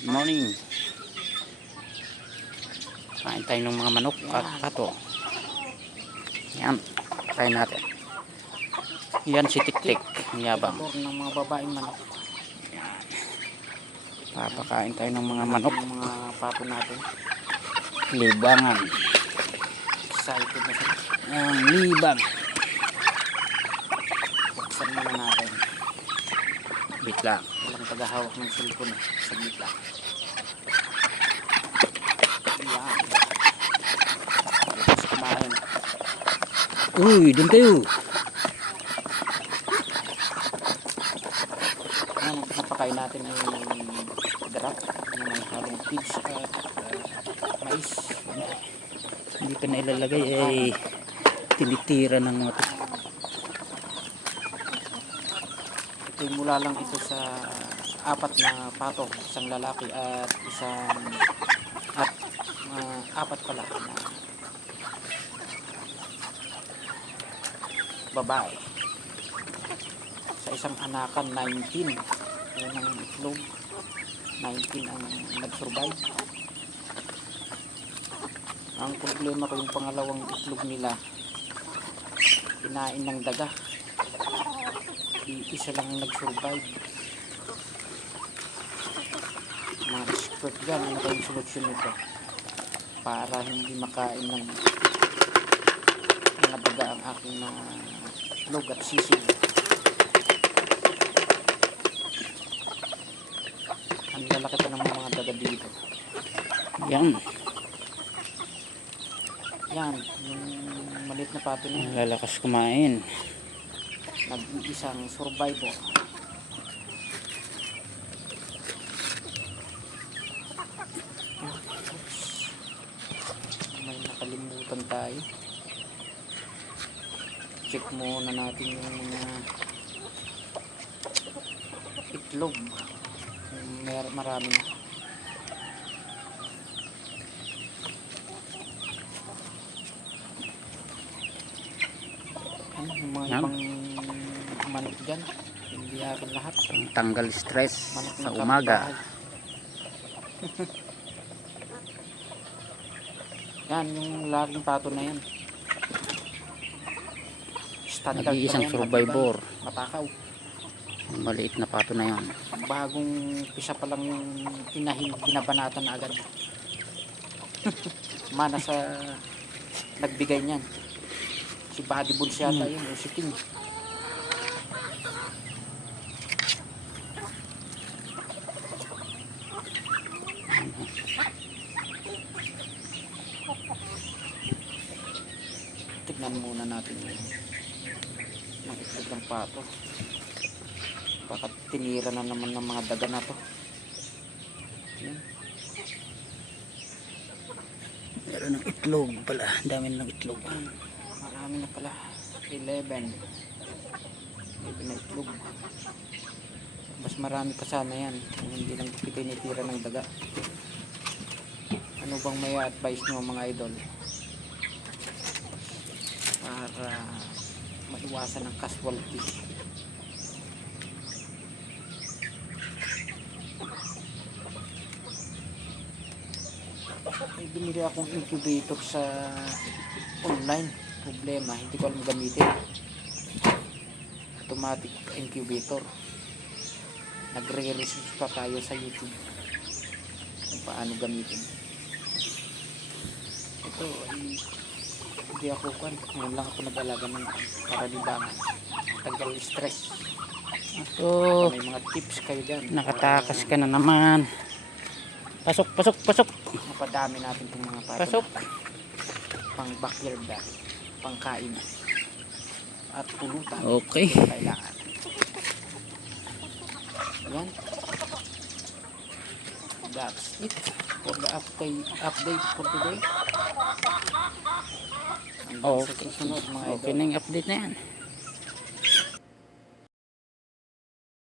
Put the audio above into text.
Good morning. Kain tayo ng mga manok at pato. Yan. Kain natin. Yan si Tik-Tik. Yabang. Ng mga babaeng manok. Yan. Papakain tayo ng mga manok. Ng mga pato natin. Libangan. Excited na sila. Ang libang. Buksan muna natin. Bit lang. Walang paghahawak ng cellphone. Saglit lang. Yan. Tapos kumain. Uy, dun kayo. Yan, ang pinapakain natin ay darak. Yung may halong pigs at mais. Hindi pa na ilalagay ay tinitira ng mga to. Ito yung mula lang ito sa apat na pato. Isang lalaki at apat pala na babae. Sa isang anakan 19 yun ang itlog, 19 ang nag-survive. Ang problema ko yung pangalawang itlog nila kinain ng daga, isa lang ang nag-survive. Mga expert dyan, ano kayong solusyon nito para hindi makain ng mga daga ang aking mga itlog at sisig. Ang lalaki pa ng mga daga dito. Yan. Yan, yung maliit na pato na Lalakas kumain. nag-iisang survival. May nakalimutan tayo. Check muna natin yung mga itlog. Marami na. Yung mga Yan. ibang manok dyan, hindi akin lahat. Tanggal stress Manok sa ng umaga. kapitbahay. Yan, yung laging pato na yan. Standard Nag-iisang pa yan, survivor. matakaw. Maliit na pato na yan. Bagong pisa pa lang yung tinahing, binabanatan na agad. Mana sa nagbigay niyan. Si Buddy Bulls yata yun, o si King. Tignan muna natin yung itlog ng pato. Baka tinira na naman ng mga daga na to. Yan. Meron ng itlog pala. Dami ng itlog. Marami na pala. 11 na itlog. Mas marami pa sana yan kung hindi lang tinitira ng daga. Ano bang may advice nyo mga idol para maiwasan ng casualty? Ay, binili akong incubator sa online. Problema, hindi ko alam gamitin. Automatic incubator. Nagre-research pa tayo sa YouTube kung paano gamitin. Ito ay hindi ako ngayon lang ako nag-alaga ng para libangan, tanggal stress. So, May mga tips kayo dyan nakatakas ka na naman. Pasok, pasok, pasok. mapadami natin itong mga pato Pasok. pang backyard na pang kain at pulutan. Okay. Kailangan yan. That's it for the update for today. Hanggang sa susunod mga idol. Okay na yung update na yan.